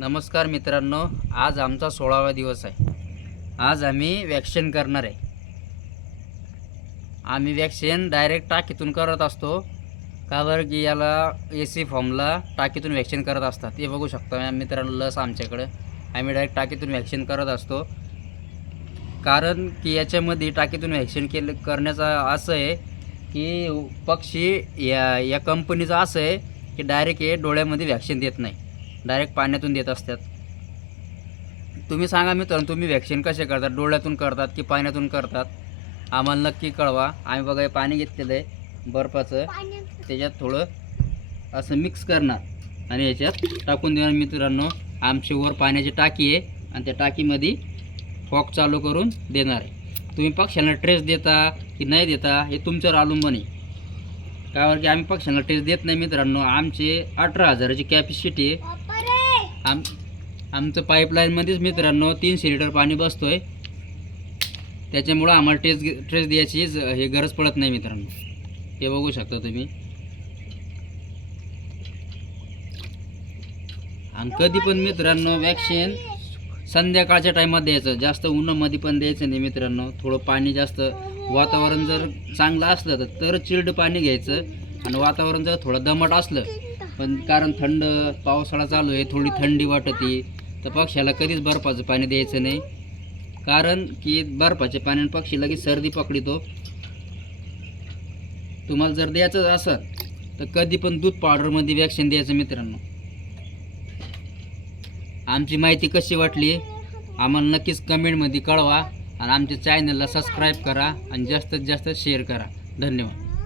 नमस्कार मित्रांनो, आज आमचा 16वा दिवस आहे। आज आम्ही वॅक्सिन करणार आहे। आम्ही वॅक्सिन डायरेक्ट टाकीतून करत असतो, का बरं की याला एसी फॉर्मला टाकीतून वॅक्सिन करत असतात। हे बघू शकता मित्रांनो, लस आमच्याकडे आम्ही डायरेक्ट टाकीतून वॅक्सिन करत असतो, कारण की याच्यामध्ये टाकीतून वॅक्सिन करण्याचा असं आहे की पक्षी या कंपनीचं असं आहे की डायरेक्ट हे डोळ्यामध्ये वॅक्सिन देत नाही, डायरेक्ट पाण्यातून देत असतात। तुम्ही सांगा मित्रांनो, तुम्ही वॅक्सिन कसे करतात? डोळ्यातून करतात की पाण्यातून करतात? आम्हाला नक्की कळवा। आम्ही बघा पाणी घेतलेलं आहे बर्फाचं, त्याच्यात थोडं असं मिक्स करणार आणि याच्यात टाकून देणार मित्रांनो। आमची वर पाण्याची टाकी आहे आणि त्या टाकीमध्ये फॉक चालू करून देणार आहे। तुम्ही पक्ष्यांना ट्रेस देता की नाही देता हे तुमच्यावर अवलंबून आहे, कारण की आम्ही पक्ष्यांना ट्रेस देत नाही मित्रांनो। आमचे 18,000ची कॅपॅसिटी आहे। आमचं पाईपलाईनमध्येच मित्रांनो 300 लिटर पाणी बसतोय, त्याच्यामुळं आम्हाला ट्रेस द्यायची हे गरज पडत नाही मित्रांनो। हे बघू शकता तुम्ही। आणि कधी पण मित्रांनो वॅक्सिन संध्याकाळच्या टायमात द्यायचं, जास्त उन्हामध्ये पण द्यायचं नाही मित्रांनो। थोडं पाणी जास्त वातावरण जर चांगलं असलं तर चिल्ड पाणी घ्यायचं, आणि वातावरण जर थोडं दमट असलं पण कारण थंड पावसाळा चालू आहे, थोडी थंडी वाटते, तर पक्ष्याला कधीच बर्फाचं पाणी द्यायचं नाही, कारण की बर्फाच्या पाण्याने पक्षी लगेच सर्दी पकडितो। तुम्हाला जर द्यायचं असेल तर कधी पण दूध पावडरमध्ये वॅक्सिन द्यायचं मित्रांनो। आमची माहिती कशी वाटली आम्हाला नक्कीच कमेंटमध्ये कळवा, आणि आमच्या चॅनलला सबस्क्राईब करा आणि जास्तीत जास्त शेअर करा। धन्यवाद।